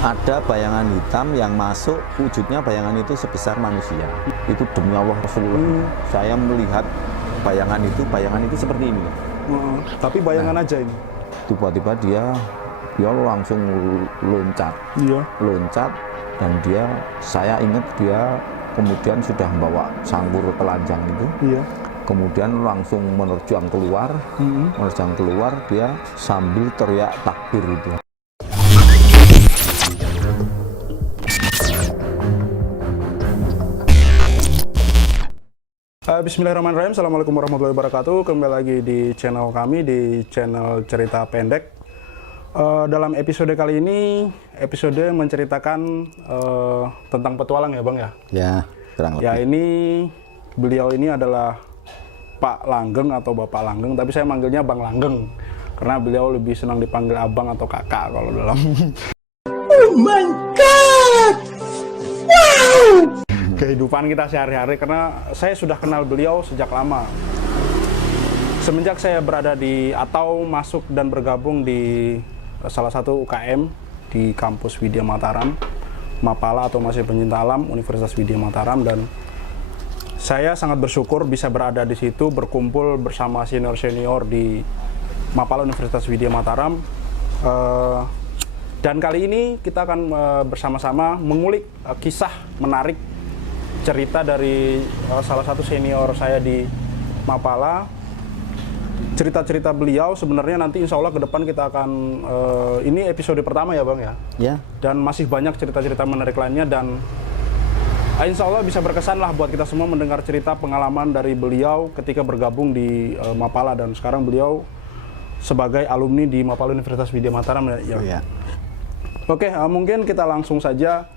Ada bayangan hitam yang masuk, wujudnya bayangan itu sebesar manusia. Itu demi Allah Rasulullah. Saya melihat bayangan itu seperti ini. Tapi bayangan aja ini. Tiba-tiba dia langsung loncat. Iya. Loncat dan saya ingat dia kemudian sudah membawa sangkur telanjang itu. Iya. Kemudian langsung menerjang keluar. Menerjang keluar dia sambil teriak takbir itu. Bismillahirrahmanirrahim. Assalamualaikum warahmatullahi wabarakatuh. Kembali lagi di channel kami, di channel Cerita Pendek. Dalam episode kali ini, episode menceritakan tentang petualang ya Bang ya? Ya, kurang lebih. Ya, beliau ini adalah Pak Langgeng atau Bapak Langgeng, tapi saya manggilnya Bang Langgeng. Karena beliau lebih senang dipanggil abang atau kakak kalau dalam... Oh my God! Wow! Kehidupan kita sehari-hari, karena saya sudah kenal beliau sejak lama. Semenjak saya berada di atau masuk dan bergabung di salah satu UKM di kampus Widya Mataram, Mapala atau Mahasiswa Pencinta Alam Universitas Widya Mataram, dan saya sangat bersyukur bisa berada di situ, berkumpul bersama senior-senior di Mapala Universitas Widya Mataram. Dan kali ini kita akan bersama-sama mengulik kisah menarik, cerita dari salah satu senior saya di Mapala. Cerita-cerita beliau sebenarnya nanti insya Allah ke depan kita akan, ini episode pertama ya Bang ya? Ya. Dan masih banyak cerita-cerita menarik lainnya, dan insya Allah bisa berkesan lah buat kita semua mendengar cerita pengalaman dari beliau ketika bergabung di Mapala, dan sekarang beliau sebagai alumni di Mapala Universitas Widya Mataram ya. Oh, ya. Oke, mungkin kita langsung saja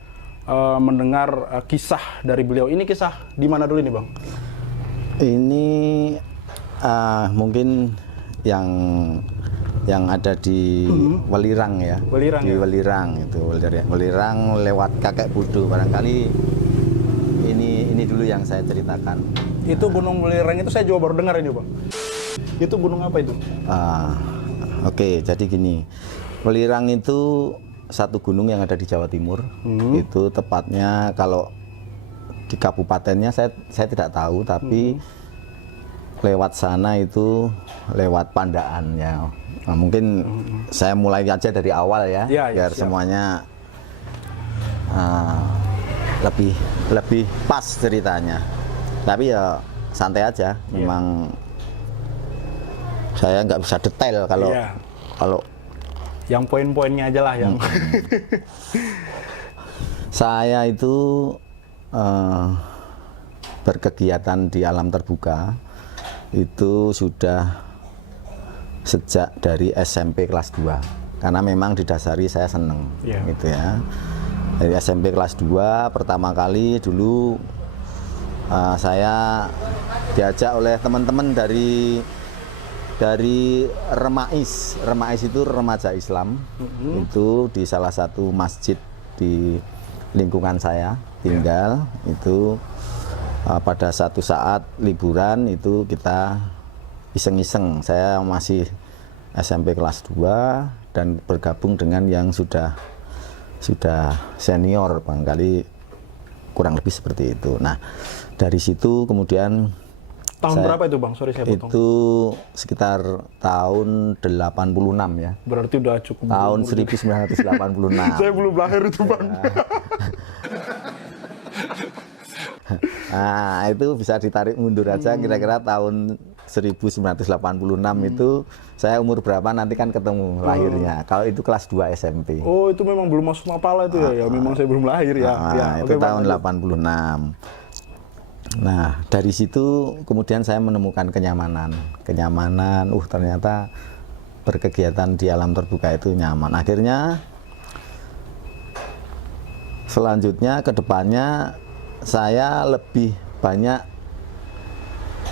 mendengar kisah dari beliau. Ini kisah di mana dulu nih Bang? Ini mungkin yang ada di Welirang ya. Welirang, di ya? Welirang itu, Welirang lewat kakek Budu. Barangkali ini dulu yang saya ceritakan. Itu Gunung Welirang itu saya juga baru dengar ini Bang. Itu gunung apa itu? Oke, jadi gini. Welirang itu satu gunung yang ada di Jawa Timur. Itu tepatnya kalau di kabupatennya saya tidak tahu, tapi lewat sana itu lewat Pandaan ya. Nah, mungkin saya mulai aja dari awal ya, biar semuanya lebih pas ceritanya. Tapi ya santai aja, memang saya nggak bisa detail kalau yang poin-poinnya aja lah yang saya itu berkegiatan di alam terbuka itu sudah sejak dari SMP kelas 2, karena memang didasari saya seneng gitu ya. Dari SMP kelas 2 pertama kali dulu saya diajak oleh teman-teman dari Remais. Remais itu remaja Islam. Itu di salah satu masjid di lingkungan saya tinggal. Itu pada satu saat liburan itu kita iseng-iseng. Saya masih SMP kelas 2 dan bergabung dengan yang sudah senior, barangkali kurang lebih seperti itu. Nah, dari situ kemudian tahun berapa itu Bang? Sorry saya potong. Itu sekitar tahun 86 ya. Berarti udah cukup. Tahun 1986. Saya belum lahir itu Bang. Ya. Nah, itu bisa ditarik mundur aja kira-kira tahun 1986 itu saya umur berapa nanti kan ketemu lahirnya. Kalau itu kelas 2 SMP. Oh, itu memang belum masuk Mapala itu ya? Ya memang saya belum lahir ya. Itu tahun 86. Nah, dari situ kemudian saya menemukan kenyamanan. Ternyata berkegiatan di alam terbuka itu nyaman. Akhirnya selanjutnya ke depannya saya lebih banyak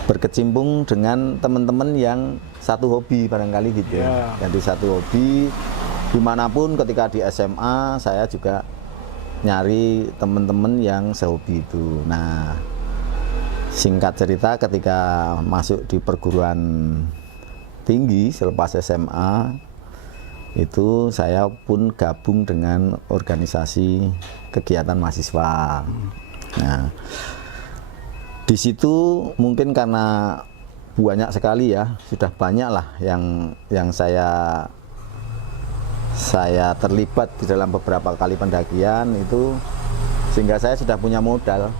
berkecimpung dengan teman-teman yang satu hobi barangkali gitu ya. Jadi satu hobi dimanapun, ketika di SMA saya juga nyari teman-teman yang sehobi itu. Nah, singkat cerita ketika masuk di perguruan tinggi selepas SMA itu saya pun gabung dengan organisasi kegiatan mahasiswa. Nah, di situ mungkin karena banyak sekali ya, sudah banyak lah yang saya terlibat di dalam beberapa kali pendakian itu, sehingga saya sudah punya modal,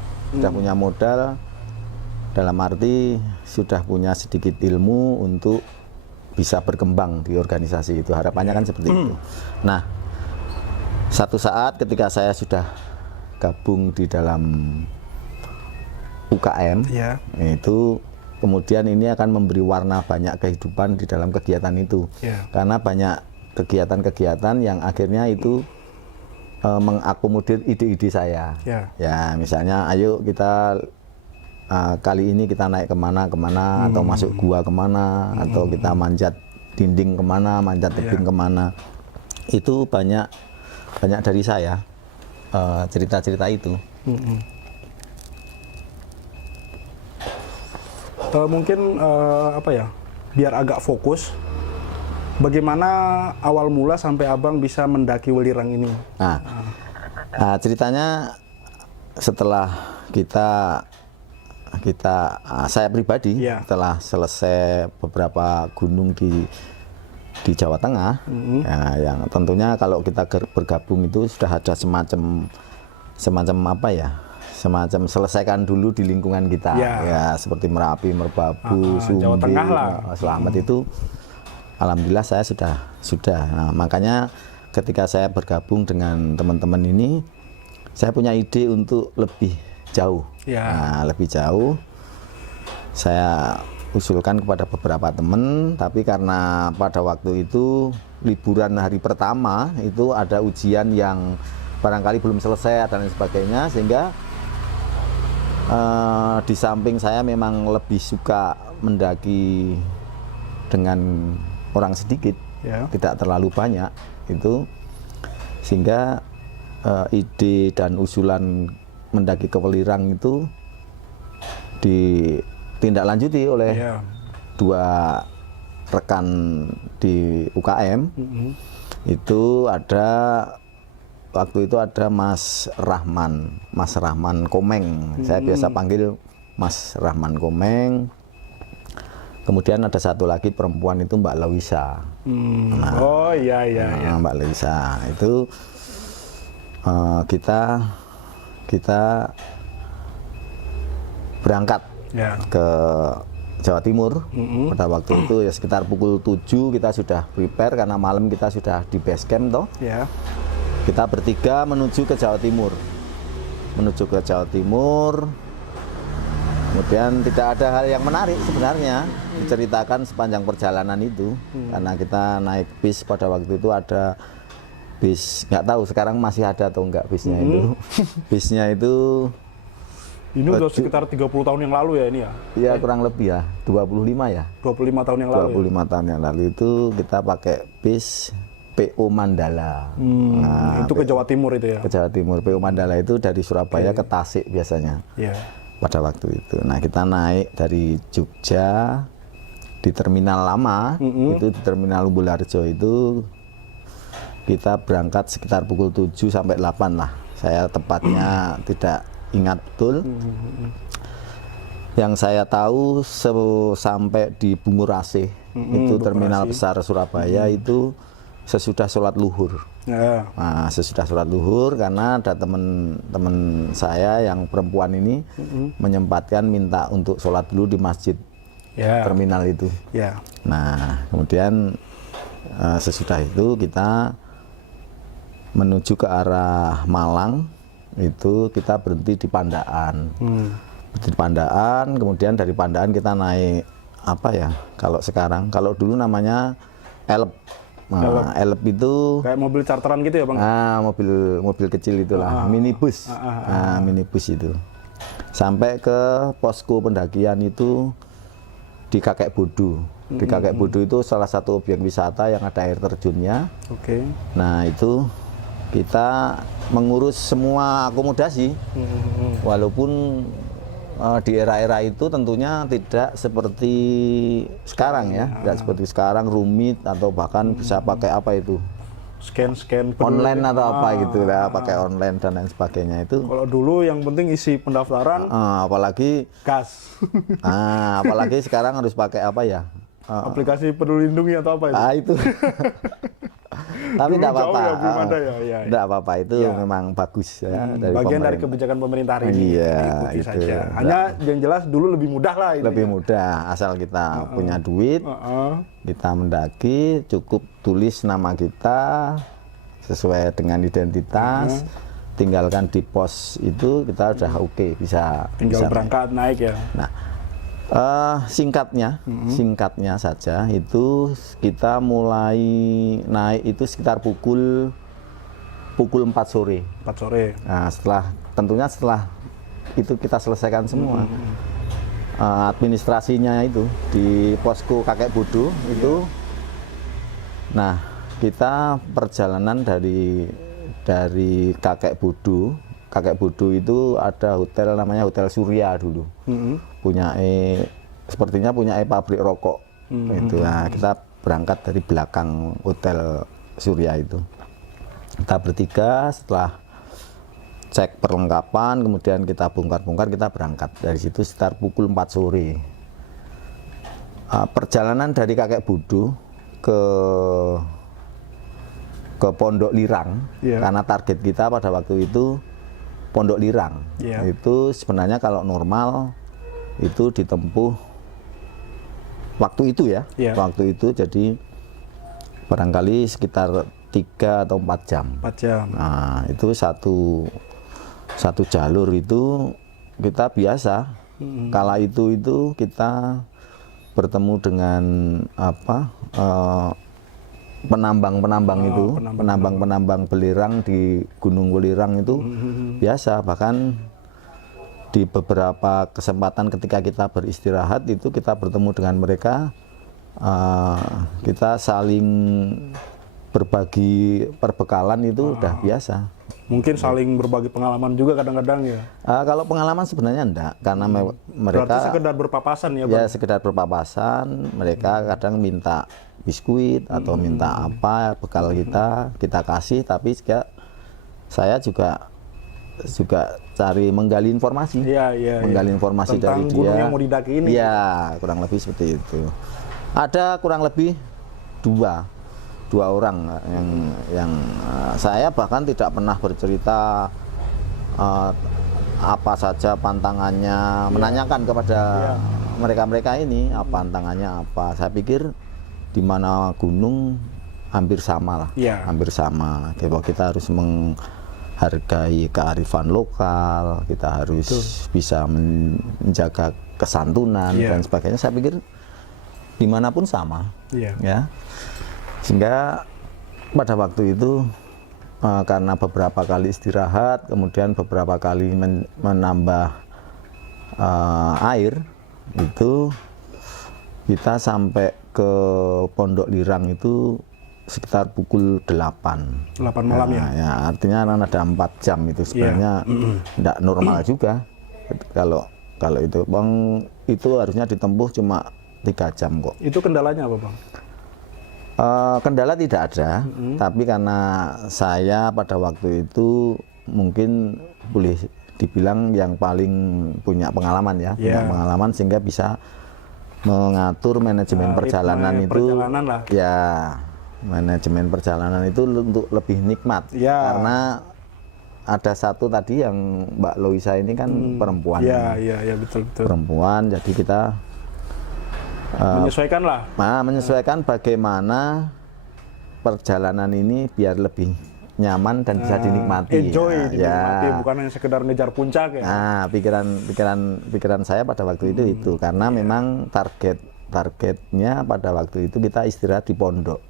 dalam arti sudah punya sedikit ilmu untuk bisa berkembang di organisasi itu. Harapannya kan seperti itu. Nah, satu saat ketika saya sudah gabung di dalam UKM, itu kemudian ini akan memberi warna banyak kehidupan di dalam kegiatan itu. Karena banyak kegiatan-kegiatan yang akhirnya itu mengakomodir ide-ide saya. Ya, misalnya ayo kita kali ini kita naik kemana atau masuk gua kemana, atau kita manjat dinding kemana, manjat tebing kemana. Itu banyak dari saya cerita-cerita itu. Mungkin apa ya, biar agak fokus, bagaimana awal mula sampai abang bisa mendaki Welirang ini? Nah, ceritanya setelah saya pribadi setelah selesai beberapa gunung di Jawa Tengah, ya, yang tentunya kalau kita bergabung itu sudah ada semacam apa ya, semacam selesaikan dulu di lingkungan kita, ya seperti Merapi, Merbabu, Sumbi, Jawa Tengah lah. Slamet itu, alhamdulillah saya sudah. Nah, makanya ketika saya bergabung dengan teman-teman ini, saya punya ide untuk lebih jauh. Nah, lebih jauh saya usulkan kepada beberapa teman, tapi karena pada waktu itu liburan hari pertama itu ada ujian yang barangkali belum selesai dan lain sebagainya, sehingga di samping saya memang lebih suka mendaki dengan orang sedikit, tidak terlalu banyak itu, sehingga ide dan usulan mendaki ke Welirang itu ditindaklanjuti oleh dua rekan di UKM. Itu ada waktu itu ada Mas Rahman Komeng. Saya biasa panggil Mas Rahman Komeng. Kemudian ada satu lagi perempuan itu Mbak Lewisa. Nah, Mbak Lewisa itu kita berangkat ke Jawa Timur. Pada waktu itu ya sekitar pukul 7 kita sudah prepare karena malam kita sudah di base camp toh. Kita bertiga menuju ke Jawa Timur. Kemudian tidak ada hal yang menarik sebenarnya diceritakan sepanjang perjalanan itu, karena kita naik bis pada waktu itu ada bis, nggak tahu sekarang masih ada atau enggak bisnya itu. Bisnya itu ini udah sekitar 30 tahun yang lalu ya ini ya? Iya, kurang lebih ya, 25 ya. 25 tahun yang lalu. 25 tahun yang lalu itu kita pakai bis PO Mandala. Nah, itu ke Jawa Timur itu ya? Ke Jawa Timur. PO Mandala itu dari Surabaya ke Tasik biasanya. Pada waktu itu. Nah, kita naik dari Jogja di terminal lama, itu di terminal Umbularjo itu kita berangkat sekitar pukul 7 sampai 8 lah. Saya tepatnya tidak ingat betul. Yang saya tahu sampai di Bungurasih, itu terminal besar Surabaya itu sesudah sholat luhur. Nah, sesudah sholat luhur, karena ada teman-teman saya yang perempuan ini menyempatkan minta untuk sholat dulu di masjid terminal itu. Nah, kemudian sesudah itu kita menuju ke arah Malang, itu kita berhenti di Pandaan. Di Pandaan, kemudian dari Pandaan kita naik apa ya? Kalau sekarang, kalau dulu namanya Elep. Nah, Elep itu kayak mobil charteran gitu ya, Bang? Mobil kecil itulah, minibus. Minibus itu. Sampai ke posko pendakian itu di Kakek Bodo. Di Kakek Bodo itu salah satu objek wisata yang ada air terjunnya. Nah, itu kita mengurus semua akomodasi, walaupun di era-era itu tentunya tidak seperti sekarang ya, tidak seperti sekarang rumit atau bahkan bisa pakai apa itu scan online atau apa gitu lah, pakai online dan lain sebagainya itu. Kalau dulu yang penting isi pendaftaran, apalagi gas. apalagi sekarang harus pakai apa ya? Aplikasi Peduli Lindungi atau apa itu? Itu. Tapi Dulu tidak jauh apa-apa. ya, belum ada ya. Tidak apa-apa, itu Ya. memang bagus ya. Bagian dari kebijakan pemerintah hari ini. Iya, Diikuti itu. saja. Hanya yang jelas dulu lebih mudah lah ini. Lebih mudah, asal kita punya duit, kita mendaki, cukup tulis nama kita sesuai dengan identitas, tinggalkan di pos itu kita udah oke, bisa Tinggal bisa berangkat naik ya. Nah, singkatnya saja itu kita mulai naik itu sekitar pukul 4 sore. 4 sore. Nah, tentunya setelah itu kita selesaikan semua. Administrasinya itu di posko Kakek Budu itu. Nah, kita perjalanan dari Kakek Budu. Kakek Budu itu ada hotel namanya Hotel Surya dulu. Sepertinya punya pabrik rokok. Itu. Nah, kita berangkat dari belakang Hotel Surya itu. Kita bertiga, setelah cek perlengkapan, kemudian kita bongkar-bongkar, kita berangkat. Dari situ sekitar pukul 4 sore. Perjalanan dari Kakek Budu ke Pondok Lirang, karena target kita pada waktu itu Pondok Lirang. Itu sebenarnya kalau normal itu ditempuh waktu itu ya. Waktu itu jadi barangkali sekitar 3 atau 4 jam. 4 jam. Nah, itu satu jalur itu kita biasa. Kala itu kita bertemu dengan penambang belerang di Gunung Welirang itu biasa. Bahkan di beberapa kesempatan ketika kita beristirahat itu kita bertemu dengan mereka, kita saling berbagi perbekalan itu udah biasa. Mungkin saling berbagi pengalaman juga kadang-kadang ya. Kalau pengalaman sebenarnya enggak, karena mereka berarti sekedar berpapasan ya, Bang? Ya, sekedar berpapasan. Mereka kadang minta biskuit atau minta apa bekal kita kasih, tapi saya juga cari menggali informasi. Menggali informasi tentang dari gunung dia. yang mau didaki ini. Iya, kurang lebih seperti itu. Ada kurang lebih dua orang yang saya bahkan tidak pernah bercerita apa saja pantangannya, menanyakan kepada mereka ini apa pantangannya apa. Saya pikir di mana gunung hampir sama lah, hampir sama. Kita harus menghargai kearifan lokal, kita harus bisa menjaga kesantunan dan sebagainya. Saya pikir dimanapun sama, ya. Sehingga pada waktu itu karena beberapa kali istirahat, kemudian beberapa kali menambah air, itu kita sampai ke Pondok Lirang itu sekitar pukul 8 malam ya. Artinya ada 4 jam itu sebenarnya tidak normal juga. Kalau itu Bang, itu harusnya ditempuh cuma 3 jam kok. Itu kendalanya apa, Bang? Kendala tidak ada, tapi karena saya pada waktu itu mungkin boleh dibilang yang paling punya pengalaman ya, punya pengalaman sehingga bisa mengatur manajemen perjalanan itu. Ya, manajemen perjalanan itu untuk lebih nikmat. Karena ada satu tadi yang Mbak Loisa ini kan perempuan. Iya, betul. Perempuan, jadi kita menyesuaikan bagaimana perjalanan ini biar lebih nyaman dan bisa dinikmati. Dinikmati, bukan hanya sekedar ngejar puncak ya. Nah, pikiran saya pada waktu itu karena memang targetnya pada waktu itu kita istirahat di Pondok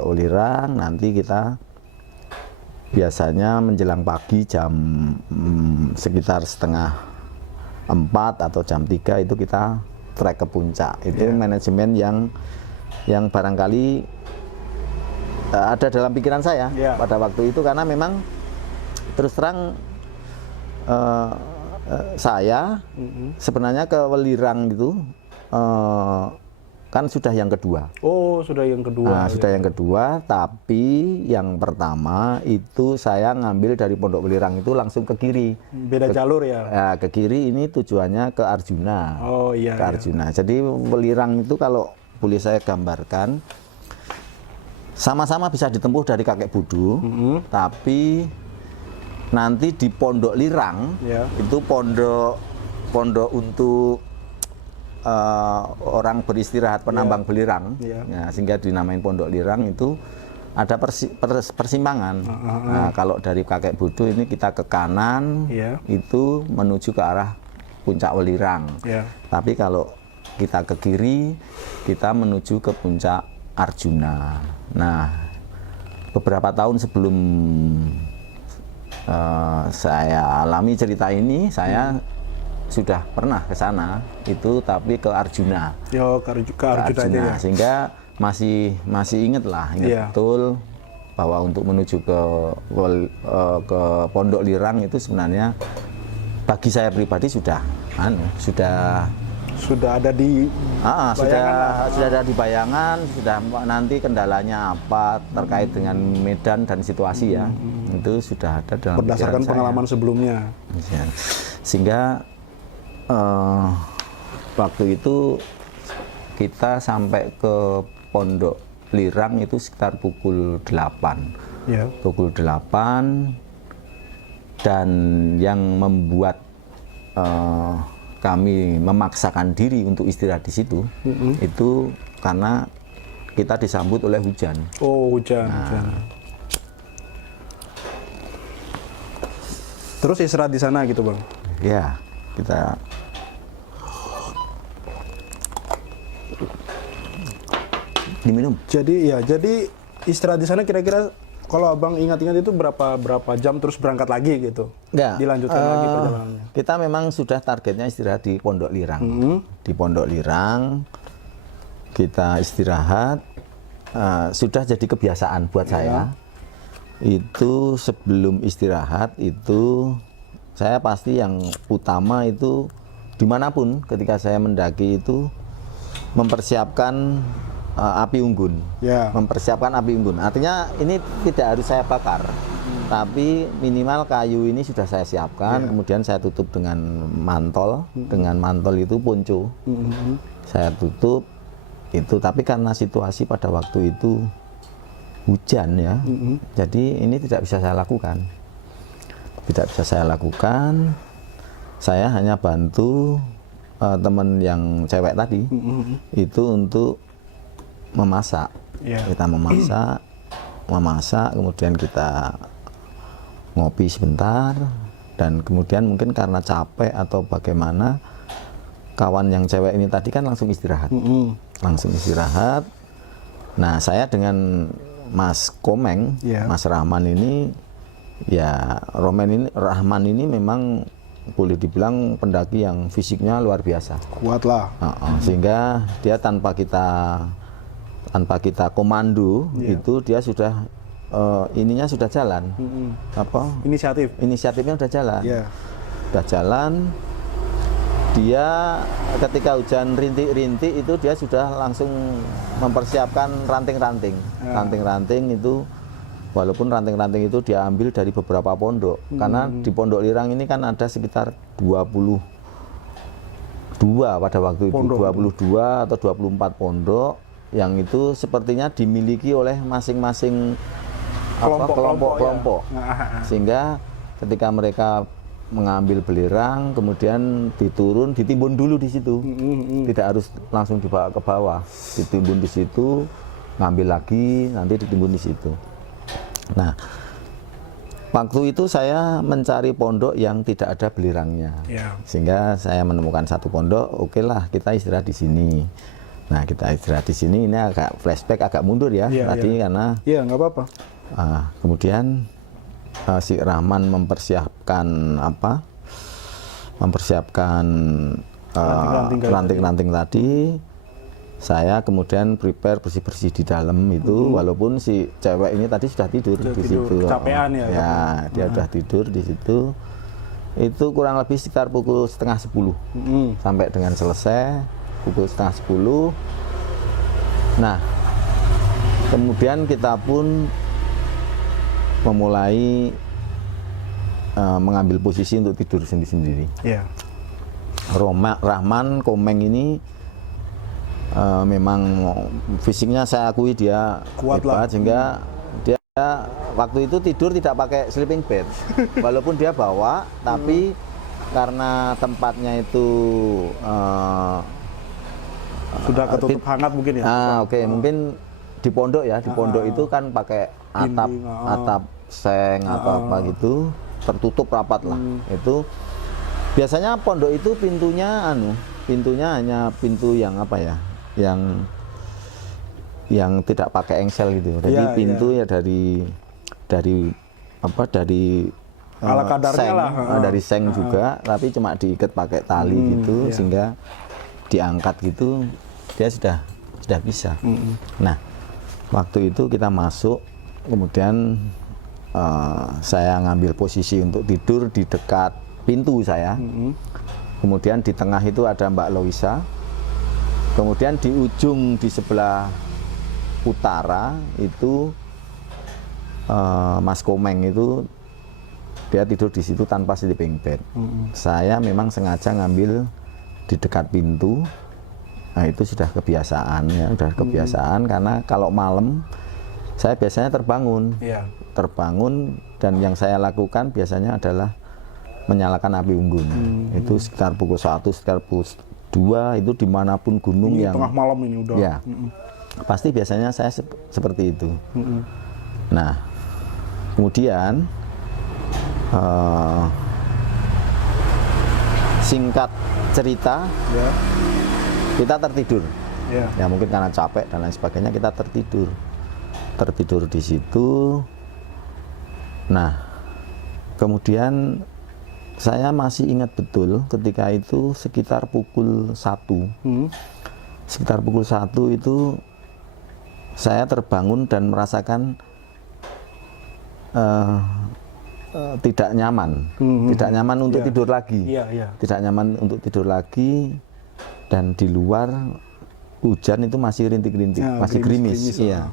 Welirang. Nanti kita biasanya menjelang pagi jam sekitar 3:30 atau jam 3 itu kita trek ke puncak. Itu manajemen yang barangkali ada dalam pikiran saya pada waktu itu, karena memang terus terang saya sebenarnya ke Welirang itu kan sudah yang kedua. Oh, sudah yang kedua. Nah, sudah yang kedua, tapi yang pertama itu saya ngambil dari Pondok Welirang itu langsung ke kiri. Beda jalur ya? Ya, ke kiri ini tujuannya ke Arjuna. Oh iya. Ke Arjuna. Jadi Welirang itu kalau boleh saya gambarkan, sama-sama bisa ditempuh dari Kakek Budu, tapi nanti di Pondok Lirang itu pondok untuk orang beristirahat, penambang belirang, ya, sehingga dinamain Pondok Lirang. Itu ada persimpangan. Nah, kalau dari Kakek Budu ini kita ke kanan, itu menuju ke arah Puncak Welirang. Tapi kalau kita ke kiri, kita menuju ke Puncak Arjuna. Nah, beberapa tahun sebelum saya alami cerita ini, saya sudah pernah ke sana itu, tapi ke Arjuna. Ke Arjuna. Sehingga masih ingat betul bahwa untuk menuju ke Pondok Lirang itu sebenarnya bagi saya pribadi sudah ada di sudah ada di bayangan, sudah nanti kendalanya apa terkait dengan medan dan situasi ya. Itu sudah ada dalam berdasarkan pengalaman sebelumnya. Sehingga waktu itu kita sampai ke Pondok Lirang itu sekitar pukul 8. Pukul 8, dan yang membuat kami memaksakan diri untuk istirahat di situ itu karena kita disambut oleh hujan. Oh, hujan. Terus istirahat di sana gitu, Bang? Ya, kita diminum. Jadi istirahat di sana kira-kira kalau Abang ingat-ingat itu berapa jam terus berangkat lagi gitu? Enggak. Dilanjutkan lagi perjalanannya. Kita memang sudah targetnya istirahat di Pondok Lirang. Di Pondok Lirang kita istirahat, sudah jadi kebiasaan buat saya. Itu sebelum istirahat itu saya pasti yang utama itu dimanapun ketika saya mendaki itu mempersiapkan api unggun. Mempersiapkan api unggun. Artinya ini tidak harus saya bakar, tapi minimal kayu ini sudah saya siapkan. Kemudian saya tutup dengan mantol. Dengan mantol itu ponco. Saya tutup itu. Tapi karena situasi pada waktu itu hujan ya, jadi ini tidak bisa saya lakukan. Tidak bisa saya lakukan. Saya hanya bantu teman yang cewek tadi itu untuk memasak. Kita memasak, kemudian kita ngopi sebentar, dan kemudian mungkin karena capek atau bagaimana, kawan yang cewek ini tadi kan langsung istirahat. Nah, saya dengan Mas Komeng, Mas Rahman ini, ya Rahman ini memang boleh dibilang pendaki yang fisiknya luar biasa. Kuat lah. Sehingga dia tanpa kita komando itu dia sudah ininya sudah jalan. Inisiatifnya sudah jalan. Sudah jalan. Dia ketika hujan rintik-rintik itu dia sudah langsung mempersiapkan ranting-ranting. Ranting-ranting itu, walaupun ranting-ranting itu dia ambil dari beberapa pondok. Karena di Pondok Lirang ini kan ada sekitar 22 pada waktu itu. 22 atau 24 pondok yang itu sepertinya dimiliki oleh masing-masing kelompok-kelompok. Sehingga ketika mereka mengambil belerang, kemudian ditimbun dulu di situ. Tidak harus langsung dibawa ke bawah. Ditimbun di situ, ngambil lagi, nanti ditimbun di situ. Nah, waktu itu saya mencari pondok yang tidak ada belerangnya. Sehingga saya menemukan satu pondok, oke lah kita istirahat di sini. Nah, kita istirahat di sini, ini agak flashback, agak mundur ya tadi karena. Iya, nggak apa-apa. Kemudian si Rahman mempersiapkan ranting-ranting tadi. Saya kemudian prepare bersih-bersih di dalam itu, walaupun si cewek ini tadi sudah tidur di situ. Kecapean ya. Dia sudah tidur di situ. itu kurang lebih sekitar pukul setengah 10 sampai dengan selesai pukul setengah 10. Nah, kemudian kita pun memulai mengambil posisi untuk tidur sendiri-sendiri. Iya. Rahman Komeng ini memang fisiknya saya akui dia kuat hebat, lah. sehingga dia waktu itu tidur tidak pakai sleeping bed. Walaupun dia bawa, tapi karena tempatnya itu Sudah ketutup hangat mungkin ya. Oke. Mungkin di pondok ya, di pondok itu kan pakai atap seng atau apa gitu, tertutup rapat lah. Itu biasanya pondok itu pintunya hanya pintu yang apa ya, yang tidak pakai engsel gitu. Jadi pintu ya dari ala kadarnya seng, lah. dari seng juga, tapi cuma diikat pakai tali gitu, sehingga diangkat gitu dia sudah bisa. Nah, waktu itu kita masuk, kemudian saya ngambil posisi untuk tidur di dekat pintu saya. Kemudian di tengah itu ada Mbak Loisa. Kemudian di ujung di sebelah utara itu Mas Komeng itu dia tidur di situ tanpa sleeping bed. Saya memang sengaja ngambil di dekat pintu. Nah, itu sudah kebiasaan ya, karena kalau malam saya biasanya terbangun. Dan yang saya lakukan biasanya adalah menyalakan api unggun. Itu sekitar pukul 1, sekitar pukul 2, itu dimanapun gunung ini yang tengah malam ini udah. Ya, pasti biasanya saya seperti itu. Nah, kemudian singkat cerita, kita tertidur. Ya mungkin karena capek dan lain sebagainya, kita tertidur di situ. Nah, kemudian saya masih ingat betul ketika itu sekitar pukul 1. Sekitar pukul 1 itu saya terbangun dan merasakan tidak nyaman. Tidak nyaman untuk tidur lagi. Tidak nyaman untuk tidur lagi, dan di luar hujan itu masih rintik-rintik, masih gerimis. Iya.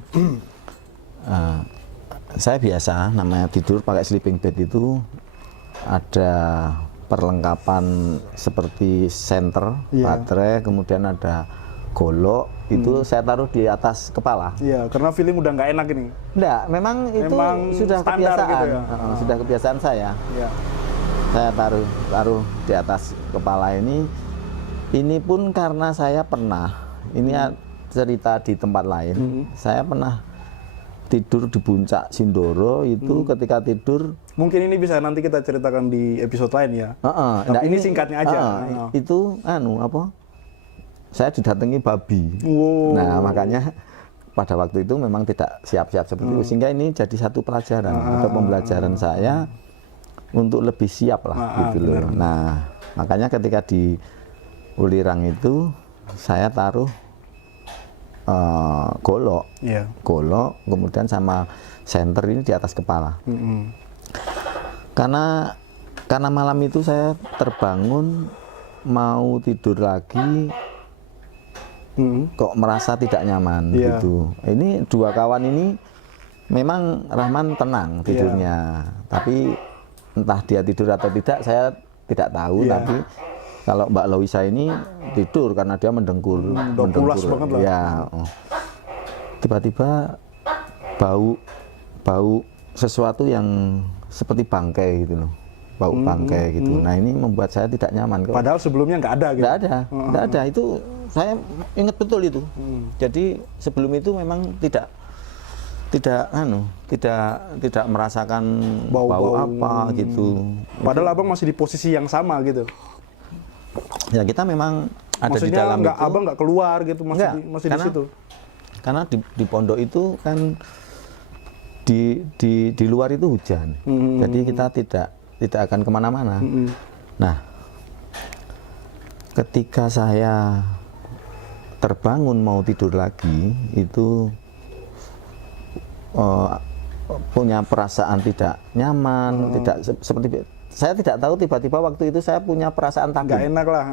Saya biasa namanya tidur pakai sleeping bed itu ada perlengkapan seperti senter, baterai, kemudian ada golok, itu saya taruh di atas kepala. Iya, karena feeling udah nggak enak ini. Enggak, memang itu sudah kebiasaan, gitu ya? Sudah kebiasaan saya. Saya taruh di atas kepala ini. Ini pun karena saya pernah, ini cerita di tempat lain, saya pernah tidur di puncak Sindoro itu. Ketika tidur, mungkin ini bisa nanti kita ceritakan di episode lain ya. Tapi ini singkatnya aja. Itu saya didatangi babi. Nah, makanya pada waktu itu memang tidak siap-siap seperti itu, sehingga ini jadi satu pelajaran atau pembelajaran saya untuk lebih siap lah gitu loh. Nah, makanya ketika di Ulirang itu saya taruh golok, kemudian sama senter ini di atas kepala. Karena malam itu saya terbangun mau tidur lagi, kok merasa tidak nyaman gitu. Ini dua kawan ini memang Rahman tenang tidurnya, tapi entah dia tidur atau tidak saya tidak tahu. Tapi kalau Mbak Loisa ini tidur karena dia mendengkur, pulas banget lah. Ya, tiba-tiba bau sesuatu yang seperti bangkai gitu loh, bau bangkai gitu. Nah, ini membuat saya tidak nyaman. Padahal sebelumnya nggak ada gitu. Nggak ada. Itu saya ingat betul itu. Jadi sebelum itu memang tidak merasakan bau apa gitu. Padahal abang masih di posisi yang sama gitu. Ya, kita memang ada maksudnya di dalam itu. Abang nggak keluar gitu, masih di situ. Karena di pondok itu kan di luar itu hujan, jadi kita tidak akan kemana-mana. Nah, ketika saya terbangun mau tidur lagi itu punya perasaan tidak nyaman, tidak seperti saya tidak tahu, tiba-tiba waktu itu saya punya perasaan takut. Nggak enak lah,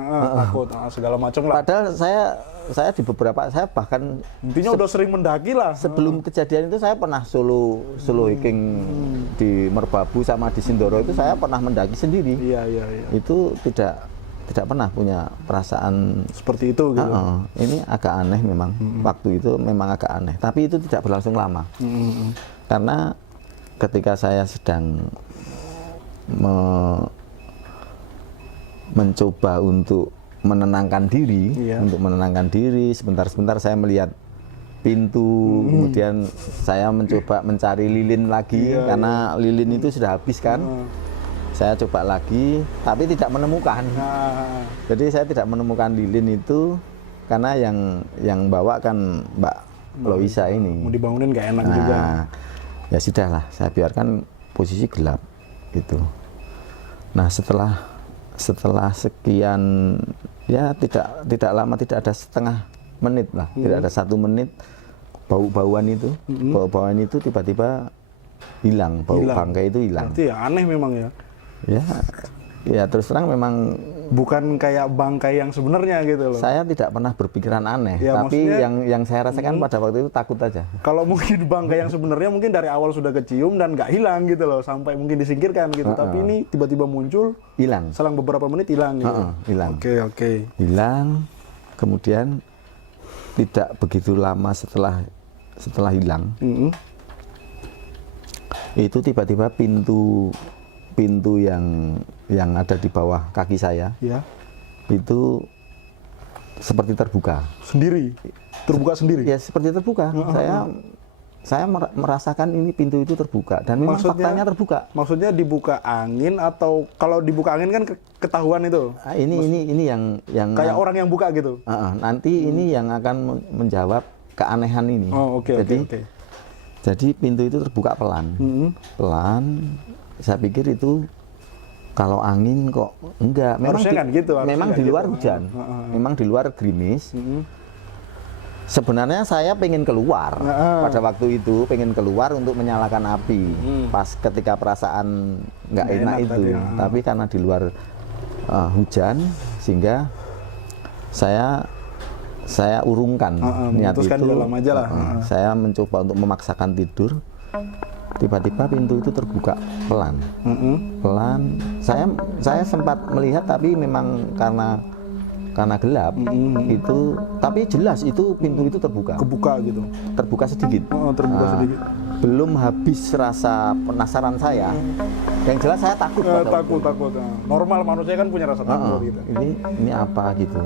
takut segala macam lah. Padahal saya di beberapa, saya bahkan intinya udah sering mendaki lah. sebelum kejadian itu saya pernah solo hiking di Merbabu sama di Sindoro, itu saya pernah mendaki sendiri. Iya. Itu tidak pernah punya perasaan Seperti itu gitu. Ini agak aneh memang. Waktu itu memang agak aneh, tapi itu tidak berlangsung lama. Karena ketika saya sedang mencoba untuk menenangkan diri, sebentar-sebentar saya melihat pintu, kemudian saya mencoba mencari lilin lagi, karena lilin itu sudah habis kan. Saya coba lagi, tapi tidak menemukan. Jadi saya tidak menemukan lilin itu karena yang bawa kan Mbak Loisa ini. Mau dibangunin nggak enak juga. Ya sudahlah, saya biarkan posisi gelap itu. Nah, setelah sekian, ya tidak lama, tidak ada setengah menit lah, tidak ada 1 menit, bau-bauan itu tiba-tiba hilang, bau bangkai itu hilang. Berarti ya aneh memang ya. Ya terus terang memang bukan kayak bangkai yang sebenarnya gitu loh. Saya tidak pernah berpikiran aneh, ya, tapi yang saya rasakan pada waktu itu takut aja. Kalau mungkin bangkai yang sebenarnya mungkin dari awal sudah kecium dan nggak hilang gitu loh, sampai mungkin disingkirkan gitu. Tapi ini tiba-tiba muncul, hilang. Selang beberapa menit hilang gitu. Hilang. Oke. Hilang, kemudian tidak begitu lama setelah hilang, itu tiba-tiba pintu yang ada di bawah kaki saya, itu seperti terbuka sendiri. Ya seperti terbuka. Saya merasakan ini pintu itu terbuka, dan memang faktanya terbuka. Maksudnya dibuka angin, atau kalau dibuka angin kan ketahuan itu? Ini yang kayak orang yang buka gitu. Nanti ini yang akan menjawab keanehan ini. Jadi pintu itu terbuka pelan. Saya pikir itu kalau angin kok enggak. Memang di luar hujan, memang di luar gerimis. Sebenarnya saya pengen keluar pada waktu itu, pengen keluar untuk menyalakan api. Pas ketika perasaan nggak enak itu, tapi karena di luar hujan, sehingga saya urungkan niat itu. Dalam aja lah. Saya mencoba untuk memaksakan tidur. Tiba-tiba pintu itu terbuka pelan. Saya sempat melihat, tapi memang karena gelap itu, tapi jelas itu pintu itu kebuka gitu, terbuka sedikit. Sedikit. Belum habis rasa penasaran saya, yang jelas saya takut. Takut. Normal manusia kan punya rasa takut gitu. Ini apa gitu,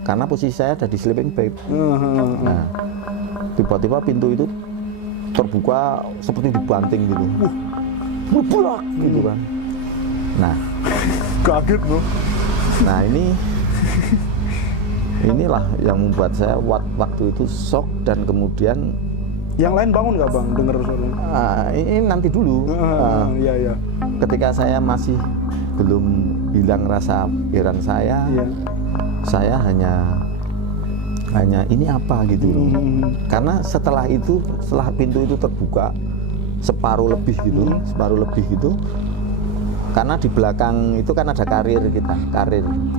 karena posisi saya ada di sleeping bag. Nah, tiba-tiba pintu itu terbuka seperti dibanting gitu, bublak gitu kan. Nah, kaget loh. Nah, inilah yang membuat saya waktu itu shock, dan kemudian yang lain bangun nggak bang dengar suara? Ini nanti dulu. Iya. Ketika saya masih belum hilang rasa heran saya hanya ini apa gitu loh. Karena setelah pintu itu terbuka separuh lebih gitu, karena di belakang itu kan ada karir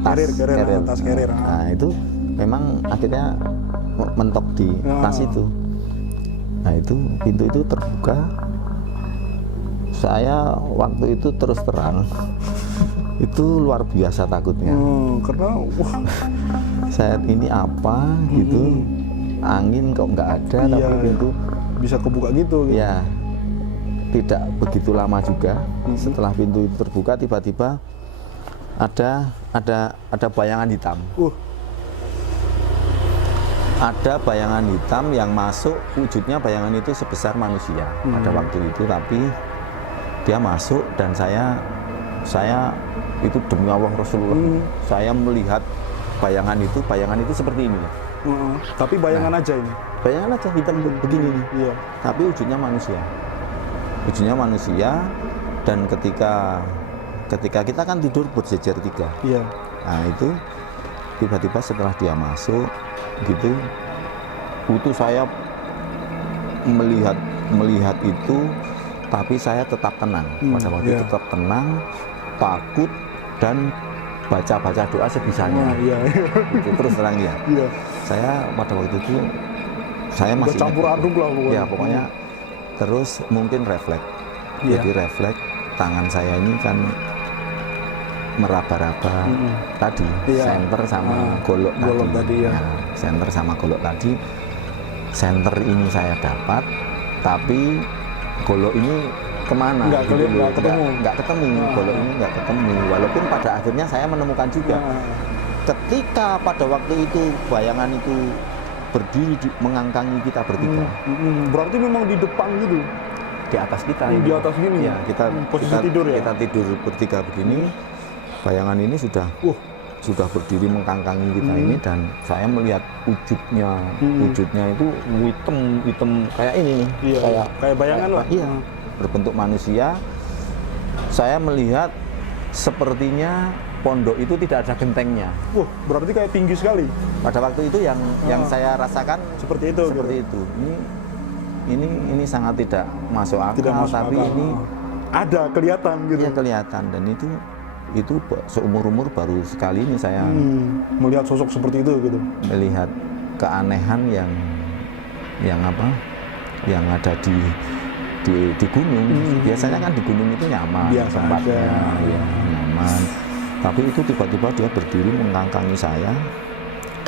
tas. Nah, itu memang akhirnya mentok di tas itu. Nah, itu pintu itu terbuka. Saya waktu itu terus terang itu luar biasa takutnya. Karena saya ini apa gitu, angin kok nggak ada, tapi pintu bisa kebuka gitu. Ya, tidak begitu lama juga setelah pintu itu terbuka, tiba-tiba ada bayangan hitam. Ada bayangan hitam yang masuk, wujudnya bayangan itu sebesar manusia pada waktu itu, tapi dia masuk, dan saya itu demi Allah Rasulullah, saya melihat bayangan itu seperti ini. Tapi bayangan aja ini. Bayangan aja hitam begini nih. Iya. Tapi wujudnya manusia. Dan ketika kita kan tidur berjejer 3. Iya. Nah, itu tiba-tiba setelah dia masuk gitu, itu saya melihat melihat itu, tapi saya tetap tenang. Pada waktu itu tetap tenang, takut, dan baca doa sebisanya. Itu terus terang ya. Saya pada waktu itu saya masih campur aduk lah pokoknya. Ya pokoknya terus mungkin refleks. Jadi refleks tangan saya ini kan meraba-raba tadi, senter sama golok tadi. Ya, senter sama golok tadi. Senter ini saya dapat, tapi golok ini kemana? Nggak ketemu. Golok ini nggak ketemu. Walaupun pada akhirnya saya menemukan juga. Ketika pada waktu itu bayangan itu berdiri mengangkangi kita bertiga. Berarti memang di depan gitu. Di atas kita. Di atas gini. Ya, kita tidur ya. Kita tidur bertiga begini. Bayangan ini sudah berdiri mengkangkangi kita ini, dan saya melihat wujudnya itu hitam kayak ini nih. Kayak bayangan lah. Iya, berbentuk manusia. Saya melihat sepertinya pondok itu tidak ada gentengnya. Berarti kayak tinggi sekali. Pada waktu itu yang saya rasakan seperti itu. Ini sangat tidak masuk akal, tapi ini ada kelihatan gitu. Iya, kelihatan, dan itu seumur-umur baru sekali ini saya melihat sosok seperti itu gitu. Melihat keanehan yang ada di gunung. Biasanya kan di gunung itu nyaman, tempatnya ya, nyaman. Tapi itu tiba-tiba dia berdiri mengangkangi saya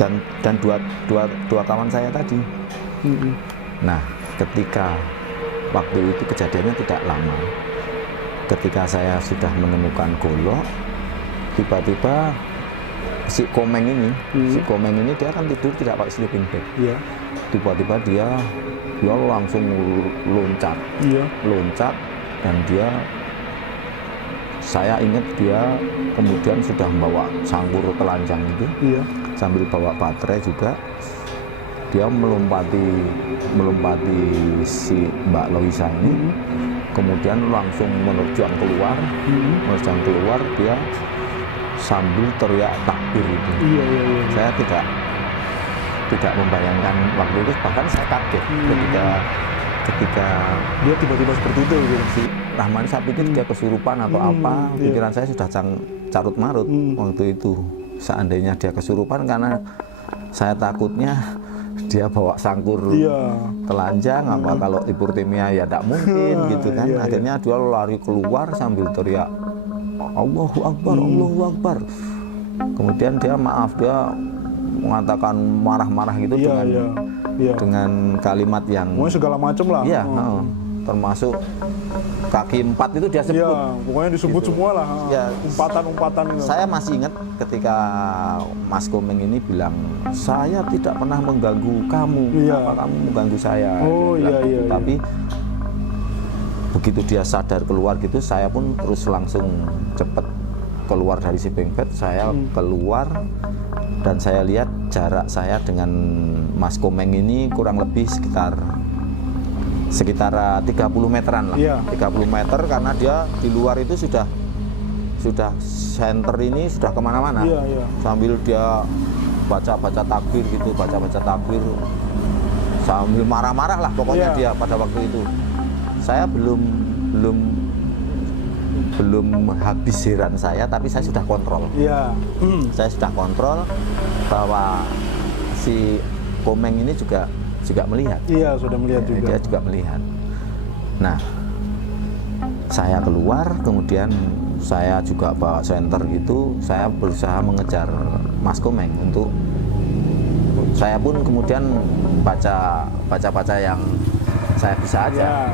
dan dua kawan saya tadi. Nah, ketika waktu itu kejadiannya tidak lama. Ketika saya sudah menemukan golok, tiba-tiba si Komeng ini dia kan tidur tidak pakai sleeping bag. Tiba-tiba dia langsung loncat, dan saya ingat dia kemudian sudah membawa sangkur telanjang itu, sambil bawa baterai juga. Dia melompati si Mbak Loisa ini, kemudian langsung menerjang keluar, dia sambil teriak takbir itu. Saya tidak membayangkan waktu itu, bahkan saya kaget ketika dia tiba-tiba seperti itu gitu. Si Rahman, saya pikir dia kesurupan atau apa. Pikiran saya sudah carut marut waktu itu. Seandainya dia kesurupan, karena saya takutnya dia bawa sangkur telanjang, apa kalau hipotermia ya tidak mungkin gitu kan. Akhirnya dia lari keluar sambil teriak Allahu Akbar, Allahu Akbar. Kemudian dia mengatakan marah-marah gitu dengan kalimat yang segala macam lah. Iya, termasuk kaki 4 itu dia sebut. Pokoknya disebut gitu. Semua lah. Umpatan-umpatan gitu. Saya masih ingat ketika Mas Komeng ini bilang, saya tidak pernah mengganggu kamu. Apa kamu mengganggu saya? Tapi begitu dia sadar keluar gitu, saya pun terus langsung cepet keluar dari sleeping bag. Saya keluar, dan saya lihat jarak saya dengan Mas Komeng ini kurang lebih sekitar 30 meteran lah. 30 meter, karena dia di luar itu sudah center ini sudah kemana-mana. Sambil dia baca takbir gitu, baca takbir sambil marah-marah lah pokoknya dia pada waktu itu. Saya belum habis heran saya, tapi saya sudah kontrol. Saya sudah kontrol bahwa si Komeng ini juga melihat. Sudah melihat juga. Dia juga melihat. Nah, saya keluar, kemudian saya juga bawa senter gitu. Saya berusaha mengejar Mas Komeng untuk. Saya pun kemudian baca yang saya bisa aja.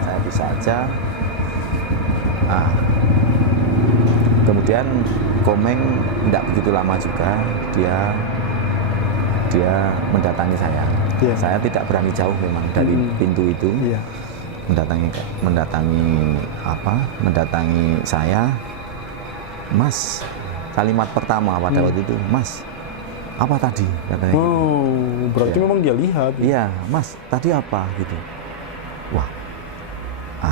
Nah, kemudian Komeng tidak begitu lama juga dia mendatangi saya. Saya tidak berani jauh memang dari pintu itu. Mendatangi saya. Mas, kalimat pertama pada waktu itu, Mas, apa tadi? Katanya. Berarti memang dia lihat. Iya, Mas, tadi apa gitu. Wah,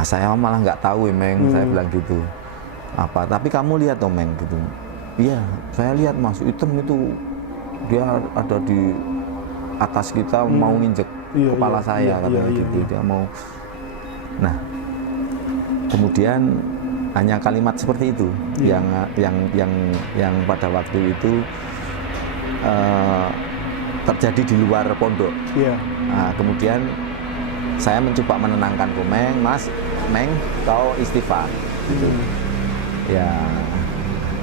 saya malah nggak tahu, Meng. Saya bilang gitu. Apa? Tapi kamu lihat, Meng, gitu. Iya, saya lihat, Mas, hitam itu dia ada di atas kita, mau nginjek kepala saya, katanya gitu. Dia mau. Nah, kemudian hanya kalimat seperti itu yang pada waktu itu terjadi di luar pondok. Nah, kemudian saya mencoba menenangkan Komeng, Mas, Meng, kau istighfar. Gitu. Ya,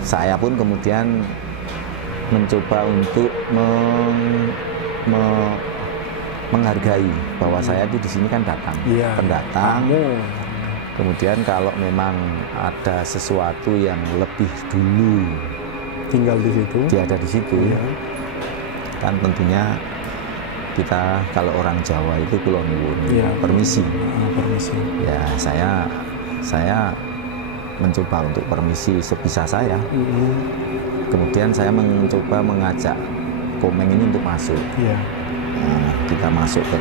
saya pun kemudian mencoba untuk menghargai bahwa saya di sini kan datang, pendatang. Kemudian kalau memang ada sesuatu yang lebih dulu tinggal di situ, dia ada di situ, kan tentunya kita kalau orang Jawa itu kula nuwun, permisi. Permisi. Ya, saya mencoba untuk permisi sebisa saya. Kemudian saya mencoba mengajak Komeng ini untuk masuk. Nah, kita masuk ke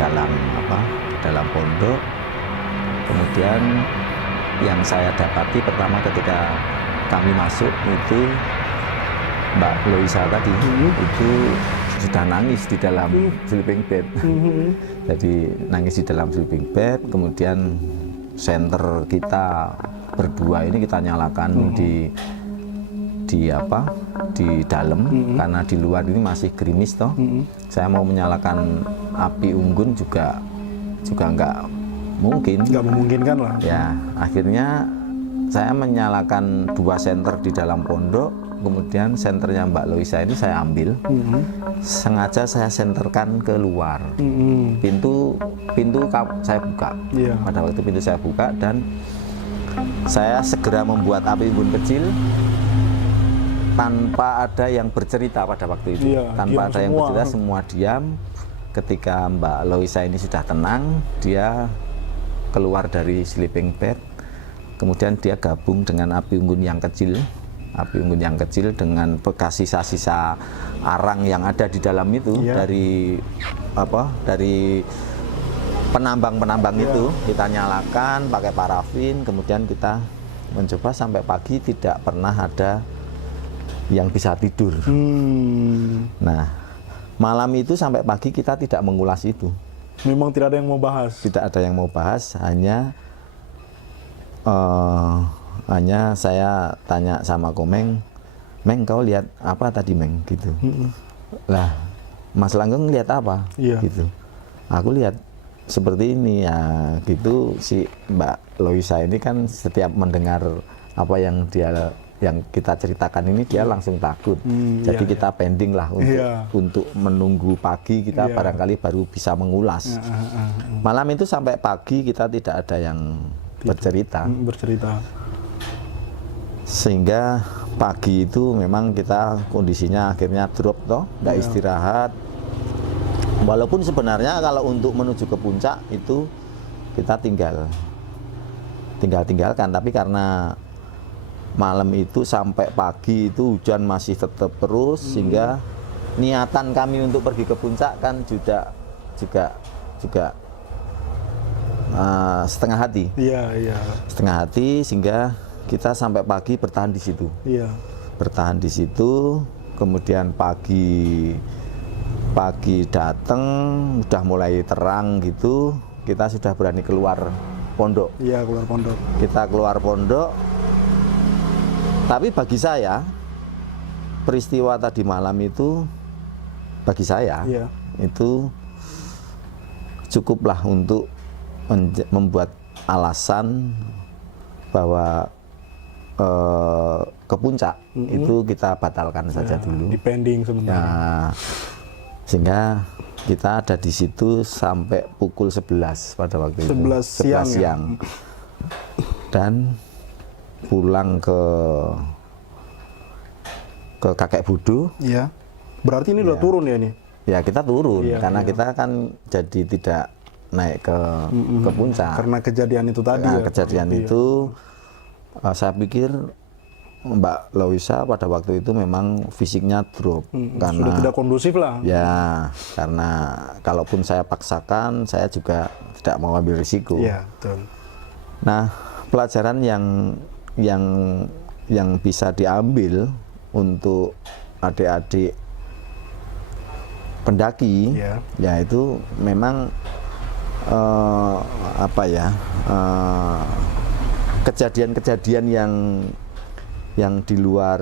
dalam pondok. Kemudian yang saya dapati pertama ketika kami masuk itu Mbak Loisa tadi itu sudah nangis di dalam sleeping bed. Jadi nangis di dalam sleeping bed. Kemudian senter kita berdua ini kita nyalakan di dalam karena di luar ini masih gerimis toh. Saya mau menyalakan api unggun juga nggak memungkinkan lah. Ya, akhirnya saya menyalakan 2 senter di dalam pondok, kemudian senternya Mbak Loisa ini saya ambil, sengaja saya senterkan ke luar. Pintu saya buka. Pada waktu pintu saya buka dan saya segera membuat api unggun kecil tanpa ada yang bercerita pada waktu itu. Tanpa ada yang bercerita, semua diam. Ketika Mbak Loisa ini sudah tenang, dia keluar dari sleeping bed. Kemudian dia gabung dengan api unggun yang kecil dengan bekas sisa-sisa arang yang ada di dalam itu dari penambang itu kita nyalakan pakai parafin. Kemudian kita mencoba sampai pagi tidak pernah ada yang bisa tidur. Nah, malam itu sampai pagi kita tidak mengulas itu. Memang tidak ada yang mau bahas. Tidak ada yang mau bahas, hanya saya tanya sama Komeng, Meng, kau lihat apa tadi, Meng? Gitu. Lah, Mas Langgeng lihat apa? Gitu. Aku lihat seperti ini ya, gitu. Si Mbak Loisa ini kan setiap mendengar apa yang kita ceritakan ini dia langsung takut. Jadi kita pending lah untuk menunggu pagi kita barangkali baru bisa mengulas. Malam itu sampai pagi kita tidak ada yang bercerita. Sehingga pagi itu memang kita kondisinya akhirnya drop toh, nggak istirahat. Walaupun sebenarnya kalau untuk menuju ke puncak itu kita tinggalkan, tapi karena malam itu sampai pagi itu hujan masih tetap terus, sehingga niatan kami untuk pergi ke puncak kan juga setengah hati. Setengah hati, sehingga kita sampai pagi bertahan di situ. Bertahan di situ, kemudian pagi datang, udah mulai terang gitu, kita sudah berani keluar pondok. Kita keluar pondok. Tapi bagi saya peristiwa tadi malam itu bagi saya itu cukuplah untuk membuat alasan bahwa ke puncak itu kita batalkan saja dulu. Depending sebenarnya. Ya, sehingga kita ada di situ sampai pukul 11 pada waktu itu. 11 siang. Dan pulang ke Kakek Budu. Berarti ini udah turun ya ini? Ya, kita turun karena kita kan jadi tidak naik ke puncak. Karena kejadian itu tadi. Kejadian itu saya pikir Mbak Loisa pada waktu itu memang fisiknya drop karena sudah tidak kondusif lah. Ya, karena kalaupun saya paksakan, saya juga tidak mau ambil risiko. Betul. Nah, pelajaran yang bisa diambil untuk adik-adik pendaki, yaitu memang apa ya, kejadian-kejadian yang di luar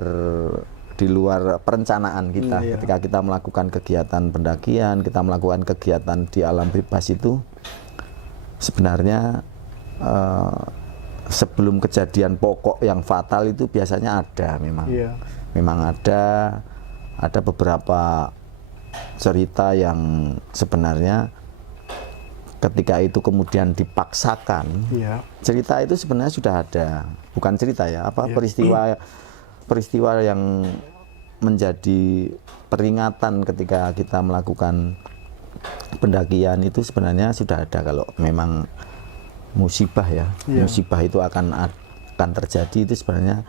perencanaan kita. Ketika kita melakukan kegiatan pendakian, kita melakukan kegiatan di alam bebas itu sebenarnya sebelum kejadian pokok yang fatal itu biasanya ada memang ada beberapa cerita yang sebenarnya ketika itu kemudian dipaksakan, cerita itu sebenarnya sudah ada, bukan cerita ya, peristiwa yang menjadi peringatan ketika kita melakukan pendakian itu sebenarnya sudah ada. Kalau memang musibah ya, musibah itu akan terjadi, itu sebenarnya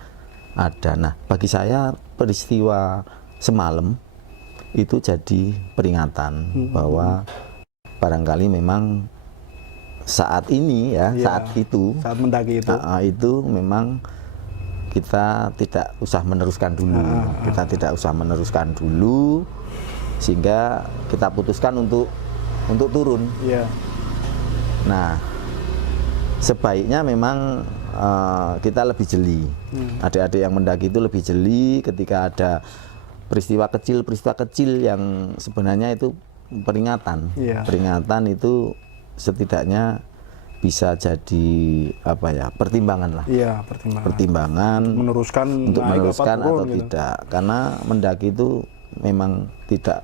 ada. Nah, bagi saya peristiwa semalam itu jadi peringatan bahwa barangkali memang saat ini ya, saat mendaki itu memang kita tidak usah meneruskan dulu, sehingga kita putuskan untuk turun. Nah, sebaiknya memang kita lebih jeli. Adik-adik yang mendaki itu lebih jeli ketika ada peristiwa kecil yang sebenarnya itu peringatan. Peringatan itu setidaknya bisa jadi apa ya, pertimbangan lah. Pertimbangan untuk meneruskan atau tidak. Karena mendaki itu memang tidak,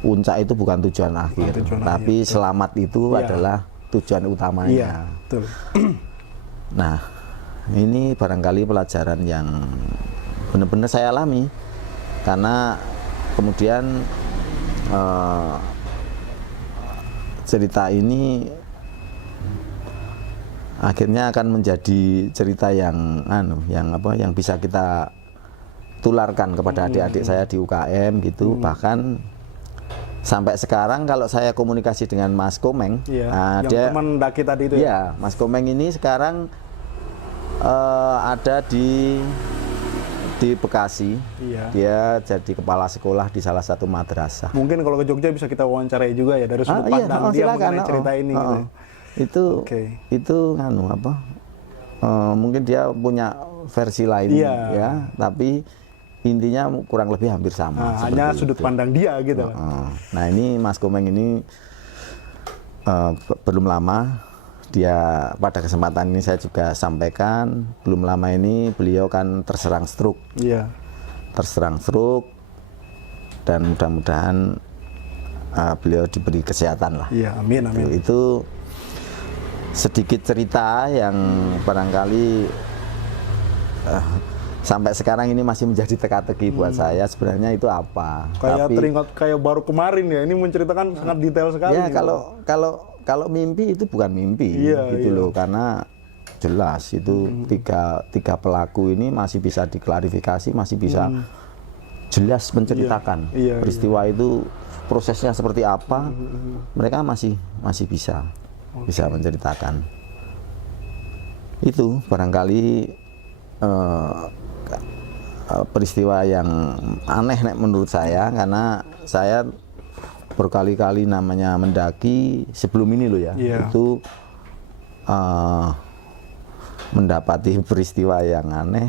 puncak itu bukan tujuan akhir, tapi selamat itu adalah tujuan utamanya. Nah, ini barangkali pelajaran yang benar-benar saya alami, karena kemudian cerita ini akhirnya akan menjadi cerita yang bisa kita tularkan kepada adik-adik saya di UKM gitu. Bahkan sampai sekarang kalau saya komunikasi dengan Mas Komeng, dia teman daki tadi itu ya, Mas Komeng ini sekarang ada di Bekasi. Dia jadi kepala sekolah di salah satu madrasah. Mungkin kalau ke Jogja bisa kita wawancarai juga ya, dari sudut pandang dia mengenai cerita ini gitu. Itu mungkin dia punya versi lain ya, tapi intinya kurang lebih hampir sama. Hanya sudut pandang dia gitu. Nah, ini Mas Komeng ini belum lama, dia pada kesempatan ini saya juga sampaikan, belum lama ini beliau kan terserang stroke. Dan mudah-mudahan beliau diberi kesehatan lah. Amin. Itu sedikit cerita yang barangkali sampai sekarang ini masih menjadi teka-teki buat saya, sebenarnya itu apa. Teringat kayak baru kemarin ya, ini menceritakan sangat detail sekali. Ya, kalau mimpi itu bukan mimpi loh, karena jelas itu tiga pelaku ini masih bisa diklarifikasi, masih bisa jelas menceritakan peristiwa itu prosesnya seperti apa. Mereka masih bisa menceritakan. Itu barangkali peristiwa yang aneh menurut saya, karena saya berkali-kali namanya mendaki sebelum ini loh ya, itu mendapati peristiwa yang aneh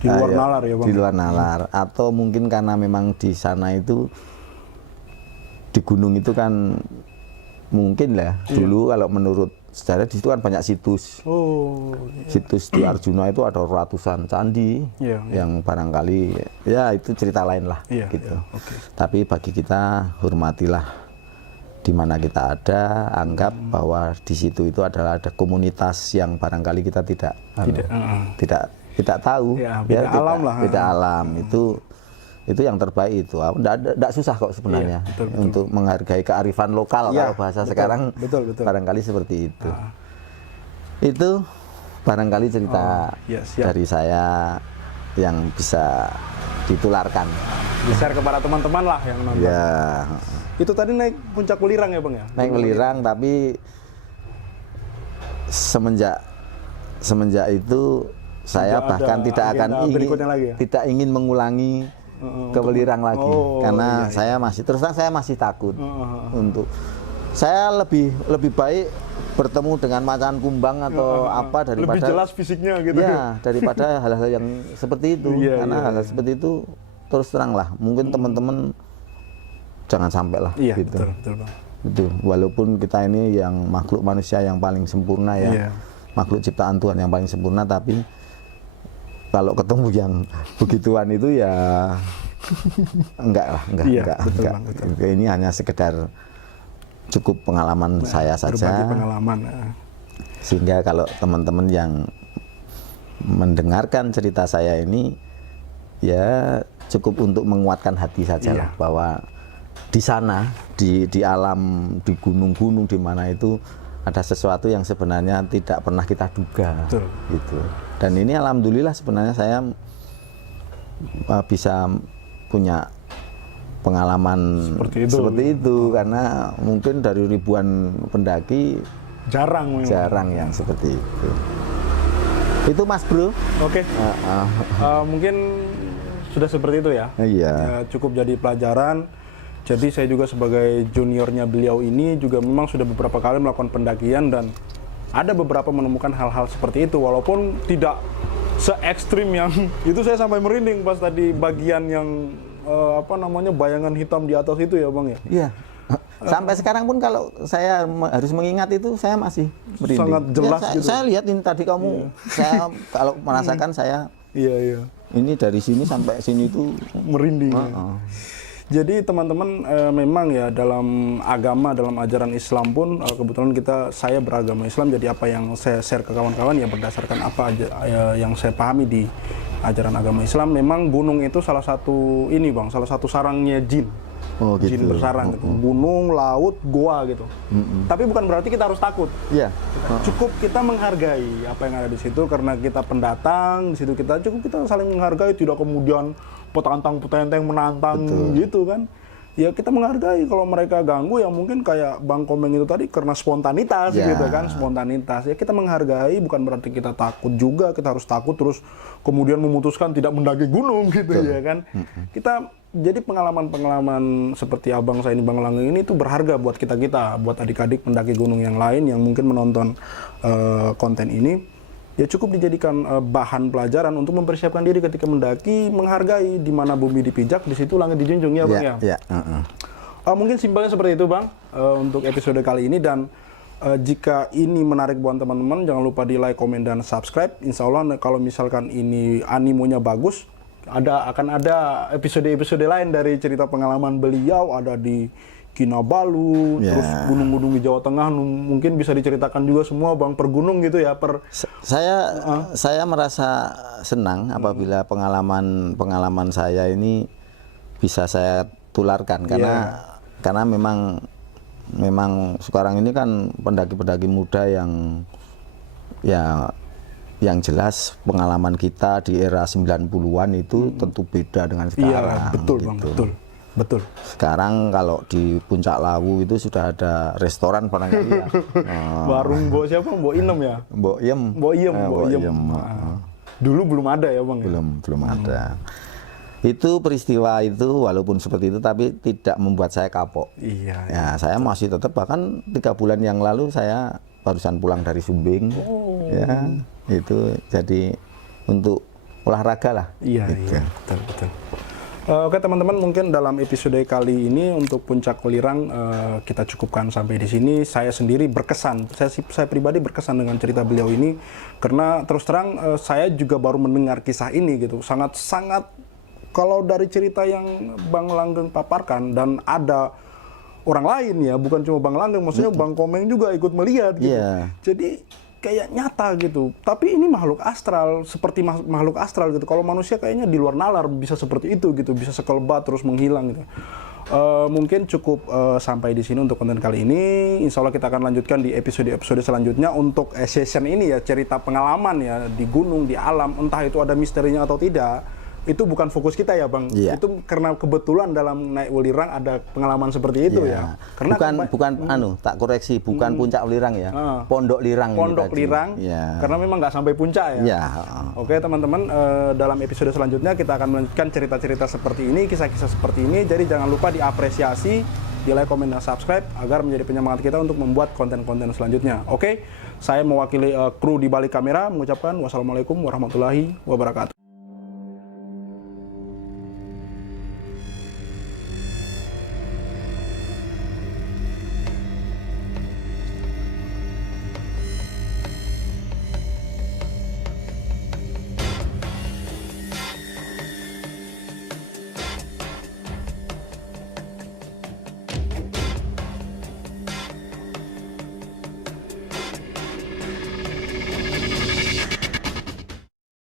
di luar nalar ya Bang. Di luar nalar, atau mungkin karena memang di sana itu di gunung itu kan mungkin lah dulu kalau menurut sejarah di situ kan banyak situs. Situs di Arjuna itu ada ratusan candi yang barangkali ya itu cerita lain lah gitu. Tapi bagi kita, hormatilah di mana kita ada, anggap bahwa di situ itu adalah ada komunitas yang barangkali kita tidak tahu. Beda alam lah. Beda alam itu yang terbaik itu. Tidak susah kok sebenarnya untuk menghargai kearifan lokal, kalau bahasa sekarang barangkali seperti itu. Itu barangkali cerita dari saya yang bisa ditularkan. Di-share kepada teman-teman lah yang nonton. Itu tadi naik puncak Welirang ya Bang ya? Naik Welirang, tapi semenjak itu saya bahkan tidak ingin mengulangi ke Welirang lagi, karena saya masih takut untuk saya lebih baik bertemu dengan macan kumbang atau apa daripada lebih jelas fisiknya gitu. Ya, daripada hal-hal yang seperti itu. Karena hal-hal seperti itu terus terang lah, mungkin teman-teman jangan sampai lah gitu. Betul, Bang. Itu walaupun kita ini yang makhluk manusia yang paling sempurna ya. Makhluk ciptaan Tuhan yang paling sempurna, tapi kalau ketemu yang begituan itu ya enggak. Betul. Ini hanya sekedar cukup pengalaman saya saja. Berbagi pengalaman. Sehingga kalau teman-teman yang mendengarkan cerita saya ini ya cukup untuk menguatkan hati saja lah, bahwa di sana di alam, di gunung-gunung di mana itu ada sesuatu yang sebenarnya tidak pernah kita duga. Betul. Gitu. Dan ini alhamdulillah sebenarnya saya bisa punya pengalaman seperti itu karena mungkin dari ribuan pendaki jarang yang seperti itu. Itu Mas Bro. Oke. Mungkin sudah seperti itu ya. Iya. Cukup jadi pelajaran. Jadi saya juga sebagai juniornya beliau ini juga memang sudah beberapa kali melakukan pendakian dan ada beberapa menemukan hal-hal seperti itu, walaupun tidak se ekstrim yang itu. Saya sampai merinding pas tadi bagian yang bayangan hitam di atas itu ya Bang ya. Iya. Sampai sekarang pun kalau saya harus mengingat itu saya masih merinding. Sangat jelas ya, gitu. Saya lihat ini tadi kamu, saya kalau merasakan saya. Iya. Ini dari sini sampai sini itu merinding. Jadi teman-teman memang ya dalam agama, dalam ajaran Islam pun kebetulan saya beragama Islam, jadi apa yang saya share ke kawan-kawan ya berdasarkan apa aja yang saya pahami di ajaran agama Islam. Memang gunung itu salah satu sarangnya jin. Gitu. Jin bersarang gitu. Gunung, laut, goa gitu. Tapi bukan berarti kita harus takut. Iya. Cukup kita menghargai apa yang ada di situ, karena kita pendatang di situ, kita saling menghargai, tidak kemudian petantang-petenteng menantang. Betul. Gitu kan. Ya kita menghargai. Kalau mereka ganggu ya mungkin kayak Bang Komeng itu tadi karena spontanitas gitu kan, spontanitas. Ya kita menghargai, bukan berarti kita takut juga, kita harus takut terus kemudian memutuskan tidak mendaki gunung gitu. Betul. Ya kan. Kita jadi pengalaman-pengalaman seperti abang saya ini, Bang Langgeng ini, itu berharga buat kita-kita, buat adik-adik pendaki gunung yang lain yang mungkin menonton konten ini. Ya cukup dijadikan bahan pelajaran untuk mempersiapkan diri ketika mendaki, menghargai di mana bumi dipijak, di situ langit dijunjung ya Bang ya. Mungkin simpelnya seperti itu Bang untuk episode kali ini, dan jika ini menarik buat teman-teman, jangan lupa di like, komen, dan subscribe. Insya Allah kalau misalkan ini animonya bagus, akan ada episode-episode lain dari cerita pengalaman beliau, ada di Kinabalu, terus gunung-gunung di Jawa Tengah, mungkin bisa diceritakan juga semua Bang per gunung gitu ya. Saya merasa senang apabila pengalaman saya ini bisa saya tularkan, karena memang sekarang ini kan pendaki-pendaki muda yang jelas pengalaman kita di era 90-an itu tentu beda dengan sekarang. Iya, betul Bang, betul. Sekarang kalau di Puncak Lawu itu sudah ada restoran barangkali ya. Warung Mbok siapa? Mbok Inem ya? Mbok Iem. Dulu belum ada ya Bang? Belum ada. Itu peristiwa itu walaupun seperti itu tapi tidak membuat saya kapok. Iya. Ya, saya masih tetap, bahkan 3 bulan yang lalu saya barusan pulang dari Sumbing. Ya, itu jadi untuk olahraga lah. Iya, gitu. Iya, betul. Oke teman-teman, mungkin dalam episode kali ini untuk Puncak Welirang kita cukupkan sampai di sini. Saya sendiri berkesan, saya pribadi berkesan dengan cerita beliau ini, karena terus terang saya juga baru mendengar kisah ini gitu. Sangat kalau dari cerita yang Bang Langgeng paparkan, dan ada orang lain ya, bukan cuma Bang Langgeng, maksudnya Bang Komeng juga ikut melihat gitu. Jadi kayak nyata gitu. Tapi ini makhluk astral, seperti makhluk astral gitu. Kalau manusia kayaknya di luar nalar bisa seperti itu gitu, bisa sekelebat terus menghilang gitu. Mungkin cukup sampai di sini untuk konten kali ini. Insya Allah kita akan lanjutkan di episode-episode selanjutnya untuk session ini ya, cerita pengalaman ya di gunung, di alam, entah itu ada misterinya atau tidak. Itu bukan fokus kita ya Bang. Itu karena kebetulan dalam naik Welirang ada pengalaman seperti itu ya. Karena tak koreksi, bukan Puncak Welirang ya. Pondok Lirang. Pondok Lirang. Karena memang nggak sampai puncak ya. Oke teman-teman, dalam episode selanjutnya kita akan melanjutkan cerita-cerita seperti ini, kisah-kisah seperti ini. Jadi jangan lupa diapresiasi di like, komen, dan subscribe agar menjadi penyemangat kita untuk membuat konten-konten selanjutnya. Oke, saya mewakili kru di balik kamera mengucapkan wassalamualaikum warahmatullahi wabarakatuh.